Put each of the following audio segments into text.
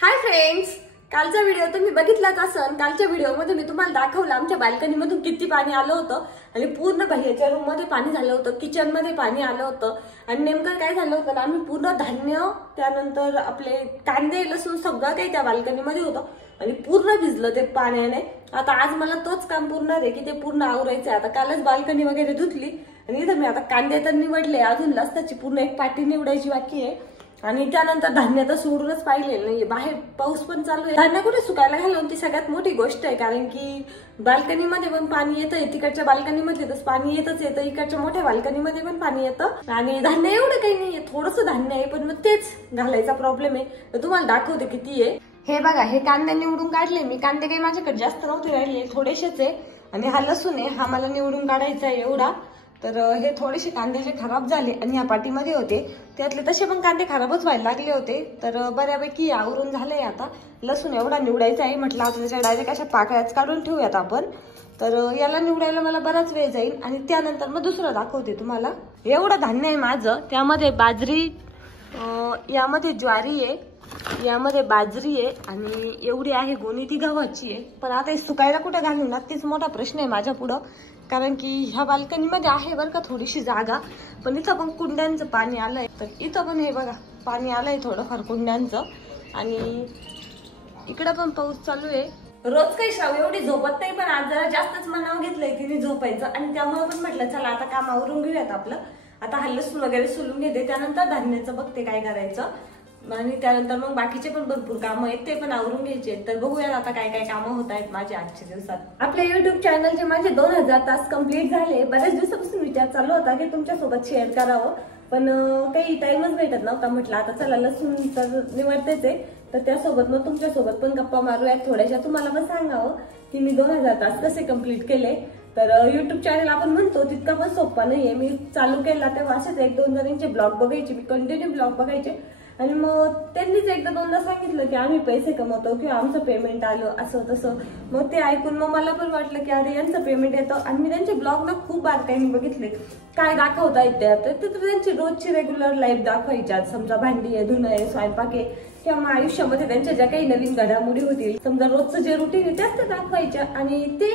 Hi friends, कालचा video तुम्ही बघितलाच असन। कालच्या व्हिडिओमध्ये मी तुम्हाला दाखवलं आमच्या बाल्कनीमधून किती पाणी आलं होतं आणि पूर्ण बाहेरच्या रूम मध्ये पाणी झालं होतं, किचन मध्ये पाणी आलं होतं। आणि नेमकं काय झालं होतं ना, आम्ही पूर्ण धान्य त्यानंतर आपले कांदे लसूण सगळं काही त्या बाल्कनीमध्ये होतं आणि पूर्ण भिजलं ते पाण्याने। आता आज मला तोच काम पूर्ण आहे की ते पूर्ण आवरायचं आहे। आता कालच बाल्कनी वगैरे धुतली आणि इथं मी आता कांदे तर निवडले, अजून लसणाची पूर्ण एक पाटी निवडायची बाकी आहे आणि त्यानंतर धान्य तर सोडूनच पाहिलेलं नाहीये। बाहेर पाऊस पण चालू आहे, धान्य कुठे सुकायला घालून ती सगळ्यात मोठी गोष्ट आहे, कारण की बाल्कनीमध्ये पण पाणी येतं, तिकडच्या बाल्कनीमध्ये तर पाणी येतच येतं, इकडच्या मोठ्या बाल्कनीमध्ये पण पाणी येतं आणि धान्य एवढं काही नाहीये, थोडंसं धान्य आहे पण मग तेच घालायचा प्रॉब्लेम आहे। तर तुम्हाला दाखवते किती आहे। हे बघा, हे कांदे निवडून काढले मी। कांदे काही माझ्याकडे जास्त नव्हते राहिले, थोडेसेच आहे आणि हा लसूण आहे, हा मला निवडून काढायचा आहे एवढा। तर हे थोडेसे कांदे जे खराब झाले आणि ह्या पाटीमध्ये होते त्यातले तसे पण कांदे खराबच व्हायला लागले होते, तर बऱ्यापैकी आवरून झालंय। आता लसूण एवढा निवडायचा आहे, म्हटलं आता त्याच्या डायरेक्ट अशा पाकळ्याच काढून ठेवूयात आपण। तर याला निवडायला मला बराच वेळ जाईल आणि त्यानंतर मग दुसरं दाखवते तुम्हाला। एवढं धान्य आहे माझं, त्यामध्ये बाजरी, यामध्ये ज्वारी आहे, यामध्ये बाजरी आहे आणि एवढी आहे गोणी ती गव्हाची आहे। पण आता हे सुकायला कुठे घालू ना, तीच मोठा प्रश्न आहे माझ्या पुढं, कारण की ह्या बाल्कनीमध्ये आहे बरं का थोडीशी जागा, पण इथं पण कुंड्यांचं पाणी आलंय। तर इथं पण हे बघा पाणी आलंय थोडंफार कुंड्यांचं आणि इकडं पण पाऊस चालू आहे। रोज काही श्राव एवढी झोपत नाही, पण आज जरा जास्तच मनावर घेतलंय तिने झोपायचं आणि त्यामुळे पण म्हटलं चला आता काम आवरून घेऊयात आपलं। आता हा लसूण वगैरे सोलून घेते, त्यानंतर धान्याचं बघते काय करायचं आणि त्यानंतर मग बाकीचे पण भरपूर कामं आहेत ते पण आवरून घ्यायचे। तर बघूया आता काय काय कामं होत आहेत माझ्या आजच्या दिवसात। आपल्या युट्यूब चॅनलचे माझे 2000 तास कंप्लीट झाले। बऱ्याच दिवसापासून विचार चालू होता की तुमच्यासोबत शेअर करावं, पण काही टाइमच भेटत नव्हता। म्हटलं आता चला लसूण तर निवडतेच आहे, तर त्यासोबत मग तुमच्यासोबत पण गप्पा मारूयात थोड्याशा, तुम्हाला पण सांगावं की मी 2000 तास कसे कंप्लीट केले। तर युट्यूब चॅनल आपण म्हणतो तितका पण सोपा नाहीये। मी चालू केला तेव्हा असेच 1-2 जणांचे ब्लॉग बघायचे, मी कंटिन्यू ब्लॉग बघायचे आणि मग त्यांनीच एकदा दोनदा सांगितलं की आम्ही पैसे कमवतो किंवा आमचं पेमेंट आलं असं तसं। मग ते ऐकून मग मला पण वाटलं की अरे यांचं पेमेंट येतं आणि मी त्यांचे ब्लॉग ना खूप बारकाईने बघितले, काय दाखवता येते तर त्यांची रोजची रेग्युलर लाईफ दाखवायच्या। समजा भांडी आहे, धुणं आहे, स्वयंपाक आहे किंवा आयुष्यामध्ये त्यांच्या ज्या काही नवीन घडामोडी होतील, समजा रोजचं जे रुटीन आहे त्याच दाखवायच्या आणि ते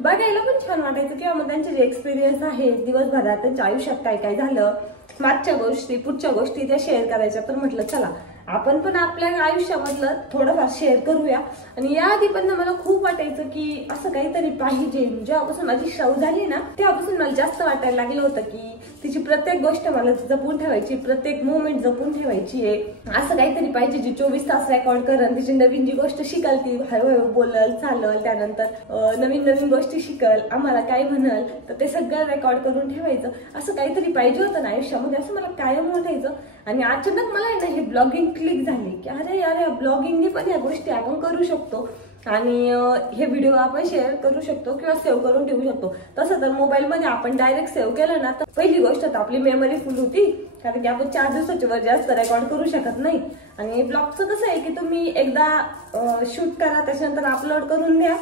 बघायला पण छान वाटायचं। किंवा मग त्यांचे जे एक्सपिरियन्स आहे दिवसभरात त्यांच्या आयुष्यात काय काय झालं, मागच्या गोष्टी पुढच्या गोष्टी त्या शेअर करायच्या। तर म्हटलं चला आपण पण आपल्या आयुष्यामधलं थोडंफार शेअर करूया। आणि याआधी पण मला खूप वाटायचं की असं काहीतरी पाहिजे। जेव्हापासून माझी शौक झाली ना तेव्हापासून मला जास्त वाटायला लागलं होतं की तिची प्रत्येक गोष्ट मला जपून ठेवायची, प्रत्येक मोमेंट जपून ठेवायची आहे। असं काहीतरी पाहिजे जी 24 तास रेकॉर्ड करेल, तिची नवीन जी गोष्ट शिकल ती हळूहळू बोलल चालल, त्यानंतर नवीन नवीन गोष्टी शिकल, आम्हाला काय म्हणल तर ते सगळं रेकॉर्ड करून ठेवायचं। असं काहीतरी पाहिजे होतं ना आयुष्यामध्ये, असं मला कायम वाटायचं। आणि अचानक मला ना हे ब्लॉगिंग क्लिक झाली की अरे यार ब्लॉगिंगने पण या गोष्टी आपण करू शकतो आणि हे व्हिडिओ आपण शेअर करू शकतो किंवा सेव्ह करून ठेवू शकतो। तसं तर मोबाईल मध्ये आपण डायरेक्ट सेव्ह केलं ना तर पहिली गोष्ट तर आपली मेमरी फुल होती, कारण की आपण 4 दिवसाच्या वर जास्त रेकॉर्ड करू शकत नाही। आणि ब्लॉगचं कसं आहे की तुम्ही एकदा शूट करा, त्याच्यानंतर अपलोड करून द्या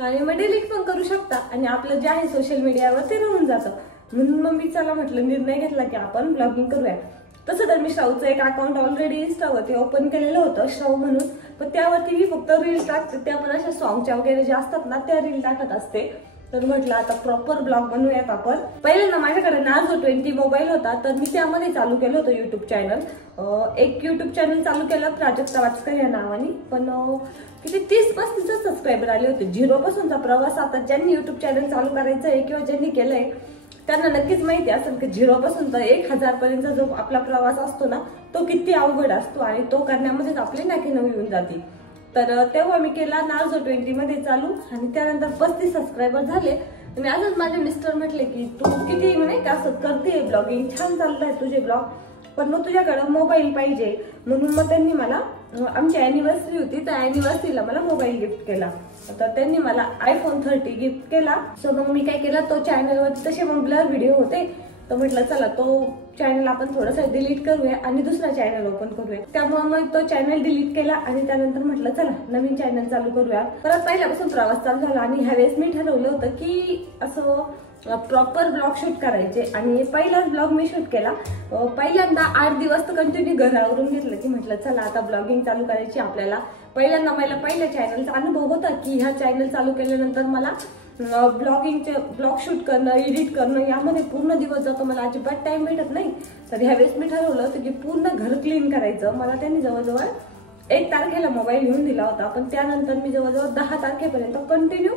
आणि मग डिलीट पण करू शकता आणि आपलं जे आहे सोशल मीडियावर ते राहून जातं। म्हणून मग मी चला म्हटलं निर्णय घेतला की आपण ब्लॉगिंग करूया। तसं तर मी श्रावचं एक अकाउंट ऑलरेडी इन्स्टावरती ओपन केलेलं होतं श्राव म्हणून, पण त्यावरती मी फक्त रील टाकते, त्या पण अशा सॉंगच्या वगैरे जे असतात ना त्या रील टाकत असते। तर म्हटलं आता प्रॉपर ब्लॉग बनवूयात आपण। पहिले ना माझ्याकडे नार्झो 20 मोबाईल होता, तर मी त्यामध्ये चालू केलं होतं युट्यूब चॅनल। एक युट्यूब चॅनल चालू केलं प्राजक्ता वाचकर या नावाने, पण किती 30-35 सबस्क्रायबर आले होते। 0 पासूनचा प्रवास आता ज्यांनी युट्यूब चॅनल चालू करायचं आहे किंवा ज्यांनी केलंय त्यांना नक्कीच माहिती असेल की 0 पासून तर 1000 पर्यंत जो आपला प्रवास असतो ना तो किती अवघड असतो आणि तो करण्यामध्येच आपली नाकी नवी होऊन जाते। तर तेव्हा मी केला नार्झो 20 मध्ये चालू आणि त्यानंतर 35 सबस्क्रायबर झाले आणि आजच माझे मिस्टर म्हटले की तू किती नाही का असं करते ब्लॉगिंग, छान चाललंय तुझे ब्लॉग, पण मग तुझ्याकडे मोबाईल पाहिजे। म्हणून मग त्यांनी मला आमची अॅनिव्हर्सरी होती, त्या अॅनिव्हर्सरीला मला मोबाईल गिफ्ट केला। तर त्यांनी मला iPhone 30 गिफ्ट केला। सो मग मी काय केलं, तो चॅनलवरती तसे मग ब्लर व्हिडिओ होते तर म्हटलं चला तो चॅनल आपण थोडासा डिलीट करूया आणि दुसरा चॅनल ओपन करूया. त्यामुळे मग तो चॅनल डिलीट केला आणि त्यानंतर म्हटलं चला नवीन चॅनल चालू करूया. परत पहिल्यापासून प्रवास चालू झाला आणि ह्यावेळेस मी ठरवलं होतं की असं प्रॉपर ब्लॉग शूट करायचे आणि पहिलाच ब्लॉग मी शूट केला. पहिल्यांदा 8 दिवस तर कंटिन्यू घरावरून घेतलं की म्हटलं चला आता ब्लॉगिंग चालू करायची आपल्याला. पहिल्यांदा मला पहिल्या चॅनलचा अनुभव होता की ह्या चॅनल चालू केल्यानंतर मला ब्लॉग शूट करणं, एडिट करणं यामध्ये पूर्ण दिवस जातो, मला अजिबात टाइम भेटत नाही. तर ह्यावेळेस मी ठरवलं होतं की पूर्ण घर क्लीन करायचं. मला त्यांनी जवळजवळ 1 तारखेला मोबाईल घेऊन दिला होता, पण त्यानंतर मी जवळजवळ 10 तारखेपर्यंत कंटिन्यू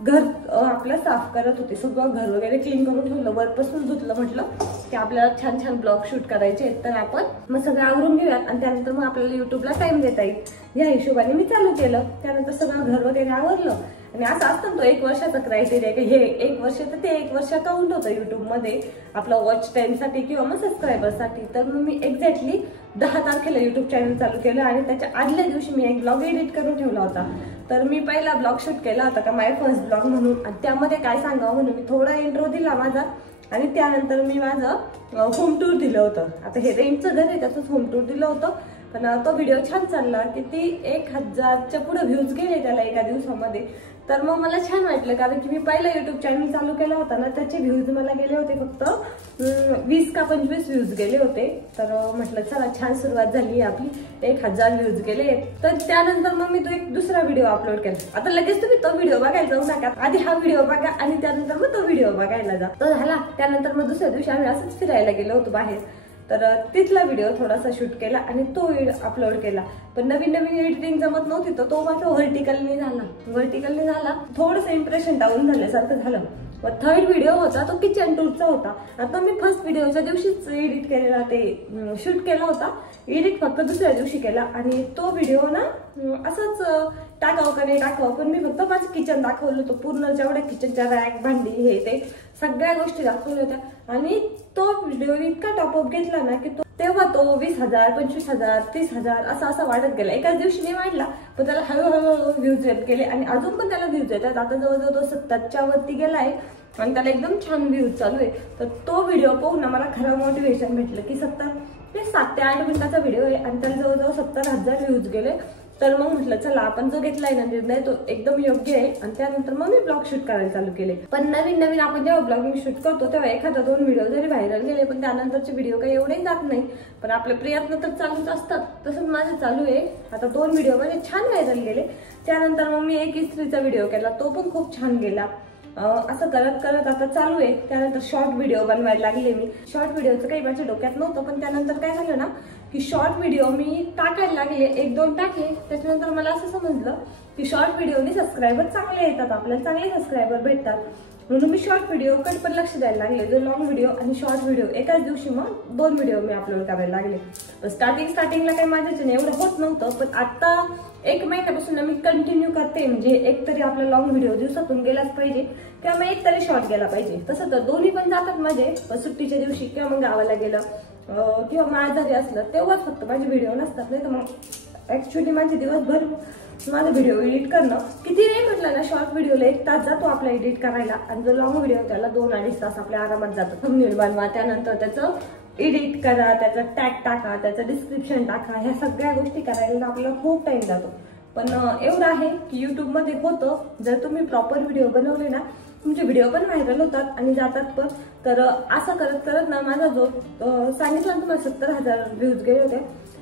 घर आपलं साफ करत होते. सगळं घर वगैरे क्लीन करून ठेवलं, वरपासून धुतलं. म्हटलं की आपल्याला छान छान ब्लॉग शूट करायचे आहेत तर आपण मग सगळं आवरून घेऊयात आणि त्यानंतर मग आपल्याला युट्यूबला टाइम देता येईल या हिशोबाने मी चालू केलं. त्यानंतर सगळं घर वगैरे आवरलं आणि असं असतं तो 1 वर्षाचा क्रायटेरिया की हे 1 वर्ष तर ते 1 वर्ष काउंट होतं युट्यूबमध्ये आपलं वॉच टाइमसाठी किंवा मग सबस्क्रायबरसाठी. तर मग मी एक्झॅक्टली 10 तारखेला युट्यूब चॅनल चालू केलं आणि त्याच्या आदल्या दिवशी मी एक ब्लॉग एडिट करून ठेवला होता. तर मी पहिला ब्लॉग शूट केला होता का माय फर्स्ट ब्लॉग म्हणून, आणि त्यामध्ये काय सांगावं म्हणून मी थोडा इंट्रो दिला माझा आणि त्यानंतर मी माझं होम टूर दिलं होतं. आता हे रेंटचं घर आहे त्याचंच होम टूर दिलं होतं, पण तो व्हिडिओ छान चालला. किती 1000च्या पुढे व्ह्यूज गेले त्याला एका दिवसामध्ये. तर मग मला छान वाटलं कारण की मी पहिला युट्यूब चॅनल चालू केला होता ना, त्याचे व्ह्यूज मला गेले होते फक्त 20 का 25 व्ह्यूज गेले होते. तर म्हटलं चला छान सुरुवात झाली आपली, 1000 व्ह्यूज गेले. तर त्यानंतर मग मी तो एक दुसरा व्हिडिओ अपलोड केला. आता लगेच तुम्ही तो व्हिडिओ बघायला जाऊ नका, आधी हा व्हिडिओ बघा आणि त्यानंतर मग तो व्हिडिओ बघायला जा. तो झाला. त्यानंतर मग दुसऱ्या दिवशी आम्ही असंच फिरायला गेलो होतो बाहेर, तर तिथला व्हिडिओ थोडासा शूट केला आणि तो अपलोड केला. पण नवीन एडिटिंग जमत नव्हती तर तो माझा व्हर्टिकलने झाला. थोडंसं इम्प्रेशन डाऊन झाल्यासारखं झालं. मग 3rd व्हिडिओ होता तो किचन टूरचा होता. आता मी फर्स्ट व्हिडिओच्या दिवशीच एडिट केलेला, ते शूट केला होता. एडिट फक्त दुसऱ्या दिवशी केला आणि तो व्हिडिओ ना असंच टाकावं का नाही टाकावं, पण मी फक्त माझं किचन दाखवलं होतं. पूर्ण जेवढ्या किचनच्या रॅक, भांडी, हे ते सगळ्या गोष्टी दाखवल्या होत्या आणि तो व्हिडिओ इतका टॉपअप घेतला ना की तेव्हा तो 20,000, 25,000, 30,000 असं वाढत गेला. एकाच दिवशी नाही वाढला, पण त्याला हळूहळू व्ह्यूज येत गेले आणि अजून पण त्याला व्ह्यूज येतात. आता जवळजवळ तो 70च्या वरती गेलाय आणि त्याला एकदम छान व्ह्यूज चालू आहे. तर तो व्हिडिओ पाहून मला खरं मोटिवेशन भेटलं की 7 ते 8 मिनिटाचा व्हिडिओ आहे आणि त्याला जवळजवळ 70,000 व्ह्यूज गेले. तर मग म्हटलं चला आपण जो घेतलाय ना निर्णय तो एकदम योग्य आहे. आणि त्यानंतर मग मी ब्लॉग शूट करायला चालू केले. पण नवीन आपण जेव्हा ब्लॉगिंग शूट करतो तेव्हा 1-2 व्हिडिओ जरी व्हायरल गेले पण त्यानंतरचे व्हिडिओ काही एवढे जात नाही. पण आपले प्रयत्न तर चालूच असतात, तसंच माझं चालू आहे. आता 2 व्हिडिओ माझे छान व्हायरल गेले. त्यानंतर मग मी एक इस्त्रीचा व्हिडिओ केला, तो पण खूप छान गेला. असं करत आता चालू आहे. त्यानंतर शॉर्ट व्हिडिओ बनवायला लागले मी. शॉर्ट व्हिडिओचं काही माझ्या डोक्यात नव्हतं, पण त्यानंतर काय झालं ना की शॉर्ट व्हिडिओ मी टाकायला लागले, 1-2 टाकले. त्याच्यानंतर मला असं समजलं की शॉर्ट व्हिडिओनी सबस्क्रायबर चांगले येतात, आपल्याला चांगले सबस्क्रायबर भेटतात. म्हणून मी शॉर्ट व्हिडिओकडे पण लक्ष द्यायला लागले. जो लॉंग व्हिडिओ आणि शॉर्ट व्हिडिओ एकाच दिवशी मग 2 व्हिडिओ मी अपलोड करायला लागले. स्टार्टिंगला काही माझ्याच्याने एवढं होत नव्हतं, पण आता 1 महिन्यापासून मी कंटिन्यू करते. म्हणजे एक तरी आपला लॉंग व्हिडिओ दिवसातून गेलाच पाहिजे किंवा मग एक तरी शॉर्ट गेला पाहिजे. तसं तर दोन्ही पण जातात माझे. सुट्टीच्या दिवशी किंवा मग गावाला गेलं किंवा माझं असलं तेव्हाच फक्त माझे व्हिडिओ नसतात. नाही तर मग ऍक्च्युली माझे दिवसभर माझा व्हिडिओ एडिट करणं किती नाही म्हटलं ना, शॉर्ट व्हिडिओला 1 तास जातो आपला एडिट करायला आणि जो लॉंग व्हिडिओ त्याला 2-2.5 तास आपल्या आरामात जातो. थंबनेल बनवा, त्यानंतर त्याचं एडिट करा, त्याचं टॅग टाका, त्याचं डिस्क्रिप्शन टाका, ह्या सगळ्या गोष्टी करायला आपल्याला खूप टाइम जातो. पण एवढं आहे की युट्यूबमध्ये होतं, जर तुम्ही प्रॉपर व्हिडिओ बनवले ना तुमचे व्हिडिओ पण व्हायरल होतात आणि जातात पण. तर असं करत ना माझा जो सांगितलं ना तुम्हाला 70,000 व्ह्यूज गेले होते,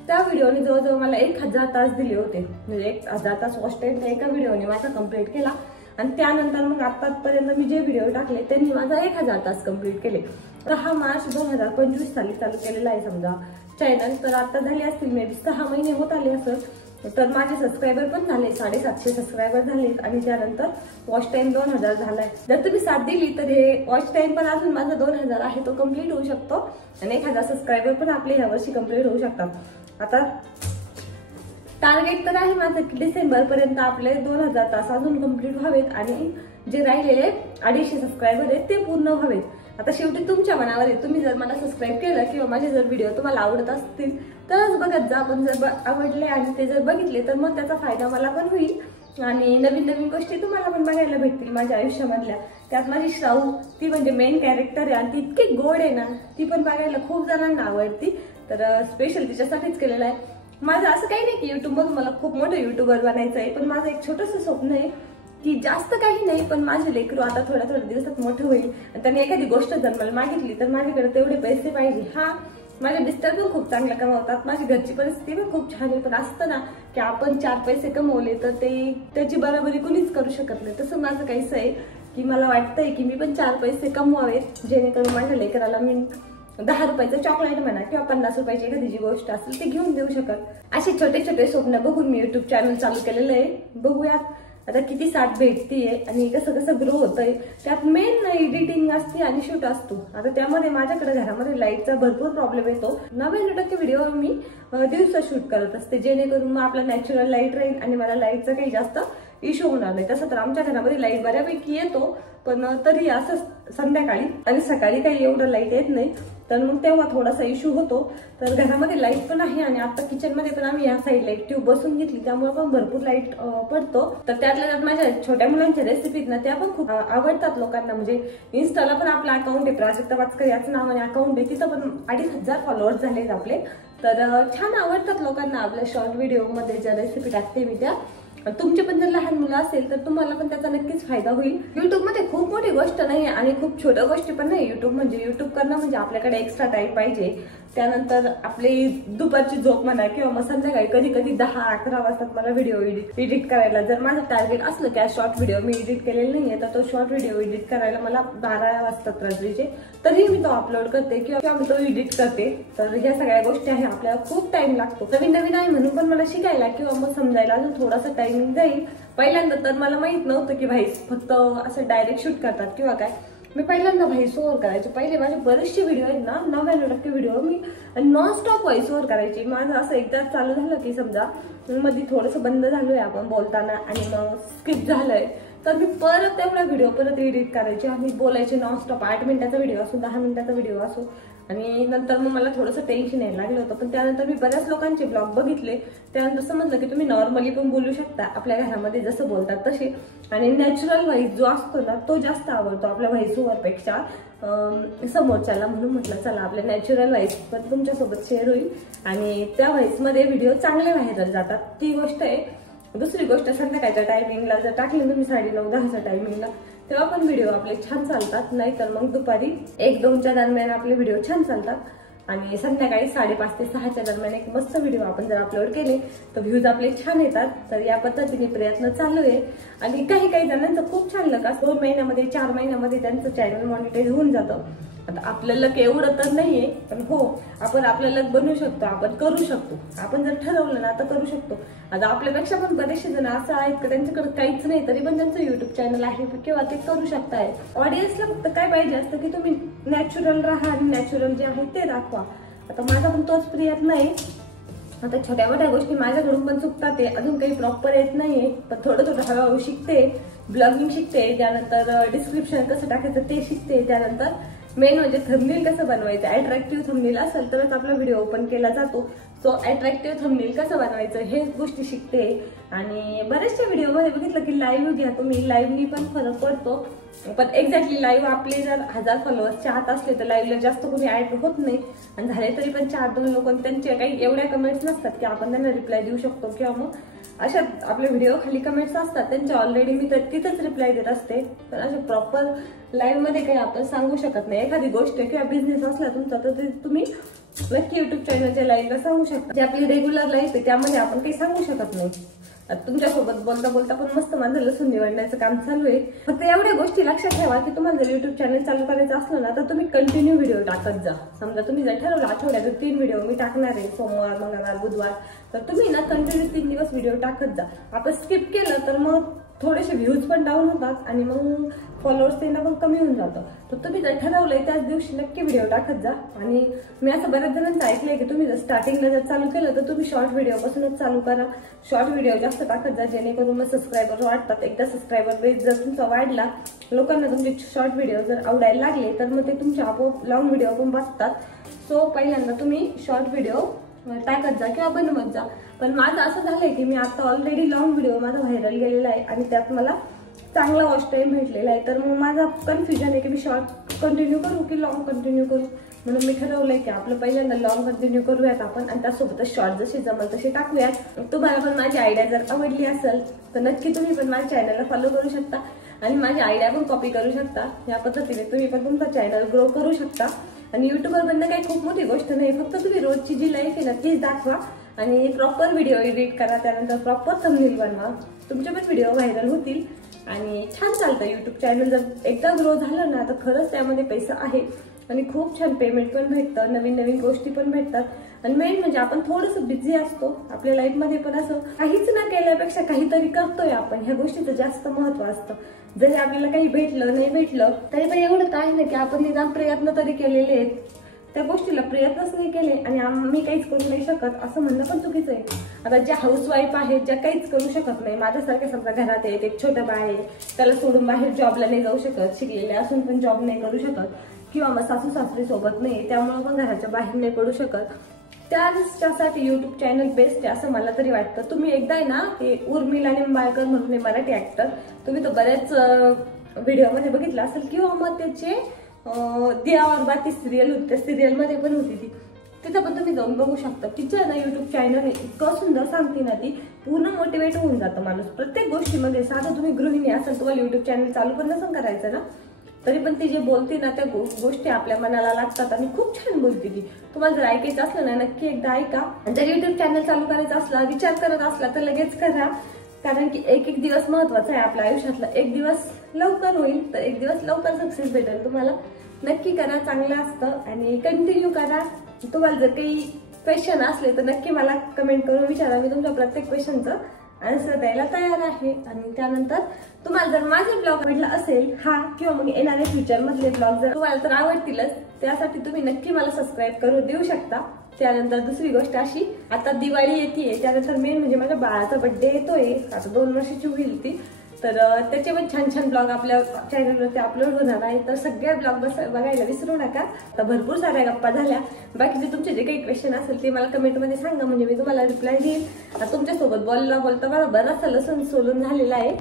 त्या व्हिडिओने जवळजवळ मला 1000 तास दिले होते. म्हणजे 1000 तास वॉच टाइम एका व्हिडिओने माझा कम्प्लीट केला. आणि त्यानंतर मग आतापर्यंत मी जे व्हिडिओ टाकले त्यांनी माझा 1000 तास कम्प्लीट केले. 6 मार्च 2025 साली चालू केलेला आहे समजा चॅनल. तर आता झाले असतील मे बी 6 महिने होत आले असं. तर माझे सबस्क्रायबर पण झाले, 750 सबस्क्रायबर झालेत आणि त्यानंतर वॉच टाइम 2000 झालाय. जर तुम्ही साथ दिली तर हे वॉच टाइम पण अजून माझा 2000 आहे तो कम्प्लीट होऊ शकतो आणि 1000 सबस्क्रायबर पण आपले ह्या वर्षी कम्प्लीट होऊ शकतात. आता टार्गेट तर आहे माझं की डिसेंबर पर्यंत आपले 2000 तास अजून कम्प्लीट व्हावेत आणि जे राहिलेले 250 सबस्क्रायबर आहेत ते पूर्ण व्हावेत. आता शेवटी तुमच्या मनावर आहे. तुम्ही जर मला सबस्क्राईब केलं किंवा माझे जर व्हिडिओ तुम्हाला आवडत असतील तरच बघत जा. पण जर आवडले आणि ते जर बघितले तर मग त्याचा फायदा मला पण होईल आणि नवीन नवीन गोष्टी तुम्हाला पण बघायला भेटतील माझ्या आयुष्यामधल्या. त्यात माझी श्राऊ ती म्हणजे मेन कॅरेक्टर आहे आणि ती इतकी गोड आहे ना, ती पण बघायला खूप जणांना आवडती. तर स्पेशल तिच्यासाठीच केलेलं आहे. माझं असं काही नाही की युट्यूबमधून मला खूप मोठं युट्यूबर बनायचं आहे, पण माझं एक छोटंसं स्वप्न आहे की जास्त काही नाही पण माझे लेकरू आता थोड्या दिवसात मोठं होईल आणि त्याने एखादी गोष्ट जन्माला मागितली तर माझ्याकडे तेवढे पैसे पाहिजे. हा माझे मिस्टर पण खूप चांगलं कमावतात, माझी घरची परिस्थिती पण खूप छान आहे, पण असतं ना की आपण 4 पैसे कमवले तर ते त्याची बरोबरी कुणीच करू शकत नाही. तसं माझं काहीच आहे की मला वाटतंय की मी पण 4 पैसे कमवावेत जेणेकरून माझ्या लेकराला मी 10 रुपयाचं चॉकलेट म्हणा किंवा 50 रुपयाची एखादी जी गोष्ट असेल ते घेऊन देऊ शकत. असे छोटे छोटे स्वप्न बघून मी युट्यूब चॅनल चालू केलेलं आहे. बघूयात आता किती साथ भेटतीये आणि कसं कसं ग्रो होतंय. त्यात मेन एडिटिंग असते आणि शूट असतो. आता त्यामध्ये माझ्याकडे घरामध्ये लाईटचा भरपूर प्रॉब्लेम येतो. 99% व्हिडिओ मी दिवसा शूट करत असते जेणेकरून मग आपला नॅचरल लाईट राहील आणि मला लाईटचा काही जास्त इश्यू होणार नाही. तसं तर आमच्या घरामध्ये लाईट बऱ्यापैकी येतो पण तरी असं संध्याकाळी आणि सकाळी काही एवढं लाईट येत नाही, तर मग तेव्हा थोडासा इश्यू होतो. तर घरामध्ये लाईट पण आहे आणि आता किचनमध्ये पण आम्ही या साईडला एक ट्यूब बसून घेतली त्यामुळे पण भरपूर लाईट पडतो. तर त्यातल्या त्यात माझ्या छोट्या मुलांच्या रेसिपीज ना त्या पण खूप आवडतात लोकांना. म्हणजे इन्स्टाला पण आपलं अकाउंट आहे, प्राजक्ता वाचकर याचं नावाने अकाउंट आहे, तिथं पण 2,500 फॉलोअर्स झालेत आपले. तर छान आवडतात लोकांना आपल्या शॉर्ट व्हिडिओ मध्ये ज्या रेसिपी टाकते मी त्या. तुमचे पण जर लहान मुलं असेल तर तुम्हाला पण त्याचा नक्कीच फायदा होईल. युट्यूब मध्ये खूप मोठी गोष्ट नाही आणि खूप छोट्या गोष्टी पण नाही. युट्यूब करणं म्हणजे आपल्याकडे एक्स्ट्रा टाइम पाहिजे. त्यानंतर आपली दुपारची झोप म्हणा किंवा मग संध्याकाळी कधी कधी 10-11 वाजतात मला व्हिडिओ एडिट करायला. जर माझं टार्गेट असलं की शॉर्ट व्हिडिओ मी एडिट केलेलं नाहीये तर तो शॉर्ट व्हिडिओ एडिट करायला मला 12 वाजतात रात्रीचे, तरीही मी तो अपलोड करते किंवा मी तो एडिट करते. तर ह्या सगळ्या गोष्टी आहे आपल्याला खूप टाइम लागतो. नवीन नवीन आहे म्हणून पण मला शिकायला किंवा मग समजायला अजून थोडासा टाइम जाईल. पहिल्यांदा तर मला माहित नव्हतं की भाई फक्त असं डायरेक्ट शूट करतात किंवा काय. मी पहिल्यांदा व्हॉइस ओव्हर करायचे. पहिले माझे बरेचसे व्हिडिओ आहेत ना 99% व्हिडिओ मी नॉनस्टॉप व्हॉइस ओव्हर करायची. माझं असं एकदा चालू झालं की समजा मध्ये थोडंसं बंद झालोय आपण बोलताना आणि मग स्किप झालंय तर मी परत तेवढा व्हिडिओ परत एडिट करायचे आणि बोलायचे नॉनस्टॉप. 8 मिनिटाचा व्हिडिओ असो 10 मिनिटाचा व्हिडिओ असो. आणि नंतर मग मला थोडंसं टेन्शन यायला लागलं होतं. पण त्यानंतर मी बऱ्याच लोकांचे ब्लॉग बघितले. त्यानंतर समजलं की तुम्ही नॉर्मली पण बोलू शकता आपल्या घरामध्ये जसं बोलतात तसे. आणि नॅचरल व्हॉइस जो असतो ना तो जास्त आवडतो आपल्या व्हॉइस ओव्हरपेक्षा समोरच्याला. म्हणून म्हटलं चला आपल्या नॅचरल व्हॉइस पण तुमच्यासोबत शेअर होईल आणि त्या व्हॉइसमध्ये व्हिडिओ चांगले व्हायरल जातात. ती गोष्ट आहे. दुसरी गोष्ट संध्याकाळच्या टायमिंगला जर टाकली तुम्ही 9:30-10च्या टायमिंगला तेव्हा पण व्हिडिओ आपले छान चालतात. नाहीतर मग दुपारी 1-2च्या दरम्यान आपले व्हिडिओ छान चालतात. आणि संध्याकाळी 5:30 ते 6च्या दरम्यान एक मस्त व्हिडिओ आपण जर अपलोड केले तर व्ह्यूज आपले छान येतात. तर या पद्धतीने प्रयत्न चालू आहे. आणि काही जणांचं खूप छान लक 2 महिन्यामध्ये 4 महिन्यामध्ये त्यांचं चॅनल मॉनिटाईज होऊन जातं. आता आपलं लक एवढं तर नाहीये पण हो आपण आपलं लक बनवू शकतो. आपण करू शकतो. आपण जर ठरवलं ना तर करू शकतो. आता आपल्यापेक्षा पण बरेचसे जण असं आहेत की त्यांच्याकडे काहीच नाही तरी पण त्यांचं युट्यूब चॅनल आहे किंवा ते करू शकताय. ऑडियन्सला फक्त काय पाहिजे असतं की तुम्ही नॅचरल राहा आणि नॅचरल जे आहे ते दाखवा. आता माझा पण तोच प्रयत्न आहे. आता छोट्या मोठ्या गोष्टी माझ्याकडून पण चुकतात ते अजून काही प्रॉपर येत नाहीये पण थोडं हळूहळू शिकते. ब्लॉगिंग शिकते, त्यानंतर डिस्क्रिप्शन कसं टाकायचं ते शिकते, त्यानंतर मेन म्हणजे थंबनेल कसं बनवायचं. अट्रॅक्टिव्ह थंबनेल असेल तरच आपला व्हिडिओ ओपन केला जातो. सो अट्रॅक्टिव्ह थंबनेल कसं बनवायचं हे गोष्टी शिकते. आणि बऱ्याचशा व्हिडिओमध्ये बघितलं की लाईव्ह घ्या तुम्ही, लाईव्हनी पण फरक पडतो. पण एक्झॅक्टली लाईव्ह आपले जर 1000 फॉलोअर्सच्या आत असले तर लाईव्हला जास्त कोणी ऍड होत नाही आणि झाले तरी पण 4-2 लोक त्यांचे काही एवढ्या कमेंट्स नसतात की आपण त्यांना रिप्लाय देऊ शकतो किंवा मग अशा आपले व्हिडिओ खाली कमेंट्स असतात त्यांच्या ऑलरेडी मी तर तिथंच रिप्लाय देत असते. तर असे प्रॉपर लाईव्ह मध्ये काही आपण सांगू शकत नाही. एखादी गोष्ट किंवा बिझनेस असला तुमचा तर ते तुम्ही नक्की युट्यूब चॅनलच्या लाईव्हला सांगू शकता. जे आपली रेग्युलर लाईफ आहे त्यामध्ये आपण काही सांगू शकत नाही. तुमच्यासोबत बोलता बोलता पण मस्त माझं लसूण निवडण्याचं काम चालू आहे. फक्त एवढ्या गोष्टी लक्षात ठेवा की तुम्हाला जर युट्यूब चॅनल चालू करायचं असलं ना तर तुम्ही कंटिन्यू व्हिडिओ टाकत जा. समजा तुम्ही जर ठरवलं आठवड्यात 3 व्हिडिओ मी टाकणार आहे सोमवार, मंगळवार, बुधवार तर तुम्ही ना कंटिन्यू 3 दिवस व्हिडिओ टाकत जा. आपण स्किप केलं तर मग थोडेसे व्ह्यूज पण डाऊन होतात आणि मग फॉलोअर्स त्यांना पण कमी होऊन जातं. तर तुम्ही जर ठरवलंय त्याच दिवशी नक्की व्हिडिओ टाकत जा. आणि मी असं बऱ्याच जणांचं ऐकलंय की तुम्ही जर स्टार्टिंगला जर चालू केलं तर तुम्ही शॉर्ट व्हिडिओ पासूनच चालू करा. शॉर्ट व्हिडिओ जास्त टाकत जा जेणेकरून मग सबस्क्रायबर वाढतात. एकदा सबस्क्रायबर बेस जर तुमचा वाढला, लोकांना तुमचे शॉर्ट व्हिडिओ जर आवडायला लागले तर मग ते तुमच्या आपोआप लॉंग व्हिडिओ पण बघतात. सो पहिल्यांदा तुम्ही शॉर्ट व्हिडिओ टाकत जा किंवा बनवत जा. पण माझं असं झालंय की मी आता ऑलरेडी लॉंग व्हिडिओ माझा व्हायरल गेलेला आहे आणि त्यात मला चांगला वॉच टाइम भेटलेला आहे. तर मग माझा कन्फ्युजन आहे की मी शॉर्ट कंटिन्यू करू की लॉंग कंटिन्यू करू. म्हणून मी ठरवलंय की आपलं पहिल्यांदा लॉंग कंटिन्यू करूयात आपण आणि त्यासोबतच शॉर्ट जसे जमल तसे टाकूयात. तुम्हाला पण माझी आयडिया जर आवडली असेल तर नक्की तुम्ही पण माझ्या चॅनलला फॉलो करू शकता आणि माझी आयडिया पण कॉपी करू शकता. या पद्धतीने तुम्ही पण तुमचा चॅनल ग्रो करू शकता. आणि युट्यूबर बनणं काही खूप मोठी गोष्ट नाही, फक्त तुम्ही रोजची जी लाईफ आहे ना तीच दाखवा आणि प्रॉपर व्हिडिओ एडिट करा, त्यानंतर प्रॉपर थंबनेल बनवा. तुमचे पण व्हिडिओ व्हायरल होतील आणि छान चालतं युट्यूब चॅनल. जर एकदा ग्रो झालं ना तर खरंच त्यामध्ये पैसा आहे आणि खूप छान पेमेंट पण भेटतं, नवीन नवीन गोष्टी पण भेटतात. आणि मेन म्हणजे आपण थोडंसं बिझी असतो आपल्या लाईफमध्ये, पण असं काहीच न केल्यापेक्षा काहीतरी करतोय आपण ह्या गोष्टीचं जास्त महत्व असतं. जरी आपल्याला काही भेटलं नाही भेटलं तरी पण एवढं काय नाही की आपण निदान प्रयत्न तरी केलेले आहेत, त्या गोष्टीला प्रयत्नच नाही केले आणि आम्ही काहीच करू नाही शकत असं म्हणणं पण चुकीचं आहे. आता ज्या हाऊसवाईफ आहेत ज्या काहीच करू शकत नाही, माझ्यासारख्या समजा घरात आहेत, एक छोटं बाळ आहे त्याला सोडून बाहेर जॉबला नाही जाऊ शकत, शिकलेले असून पण जॉब नाही करू शकत, किंवा मग सासू सासरी सोबत नाही त्यामुळे पण घराच्या बाहेर नाही पडू शकत, त्यासाठी युट्यूब चॅनल बेस्ट आहे असं मला तरी वाटतं. तुम्ही एकदा आहे ना ते उर्मिला निंबाळकर म्हणून मराठी ऍक्टर, तुम्ही तो बऱ्याच व्हिडिओमध्ये बघितला असेल, किंवा मग त्याचे दिया और बाती सिरियल होती, त्या सिरियल मध्ये पण होती ती, तिथं पण तुम्ही जाऊन बघू शकता. तिचं ना युट्यूब चॅनल इतकं सुंदर सांगते ना ती, पूर्ण मोटिवेट होऊन जातं माणूस प्रत्येक गोष्टीमध्ये. साधं तुम्ही गृहिणी असाल, तुम्हाला युट्यूब चॅनल चालू पण नसेल करायचं ना, तरी पण ती जे बोलते ना त्या गोष्टी आपल्या मनाला लागतात आणि खूप छान बोलते ती. तुम्हाला जर ऐकायचं असलं ना नक्की एकदा ऐका. जर युट्यूब चॅनल चालू करायचा असला, विचार करत असला तर लगेच करा, कारण की एक एक दिवस महत्वाचा आहे आपल्या आयुष्यातला. एक दिवस लवकर होईल तर एक दिवस लवकर सक्सेस भेटेल तुम्हाला. नक्की करा, चांगलं असतं आणि कंटिन्यू करा. तुम्हाला जर काही क्वेश्चन असले तर नक्की मला कमेंट करून विचारा, मी तुमच्या प्रत्येक क्वेश्चनचं आन्सर द्यायला तयार आहे. आणि त्यानंतर तुम्हाला जर माझे ब्लॉग आवडला असेल हा किंवा मग येणारे फ्युचर मधले ब्लॉग जर तुम्हाला तर आवडतीलच, त्यासाठी तुम्ही नक्की मला सबस्क्राईब करून देऊ शकता. त्यानंतर दुसरी गोष्ट अशी, आता दिवाळी येते, त्यानंतर मेन म्हणजे माझ्या बाळाचा बर्थडे येतोय, आता 2 वर्षाची होईल ती, तर त्याचे पण छान छान ब्लॉग आपल्या चॅनलवरती अपलोड होणार आहे. तर सगळे ब्लॉग बघायला विसरू नका. आता भरपूर साऱ्या गप्पा झाल्या, बाकीचे तुमचे जे काही क्वेश्चन असेल ते मला कमेंटमध्ये सांगा, म्हणजे मी तुम्हाला रिप्लाय देईल. तुमच्यासोबत बोलता मला बराचसा लसूण सोलून झालेला आहे,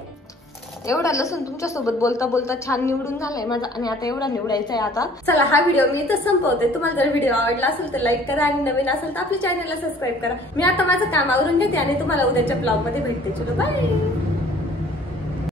एवढा लसूण तुमच्यासोबत बोलता बोलता छान निवडून झालाय माझा, आणि आता एवढा निवडायचा आहे. आता चला हा व्हिडिओ मी इथं संपवते. तुम्हाला जर व्हिडिओ आवडला असेल तर लाईक करा आणि नवीन असेल तर आपल्या चॅनलला सबस्क्राईब करा. मी आता माझं काम आवरून घेते आणि तुम्हाला उद्याच्या ब्लॉग मध्ये भेटते. चलो बाय.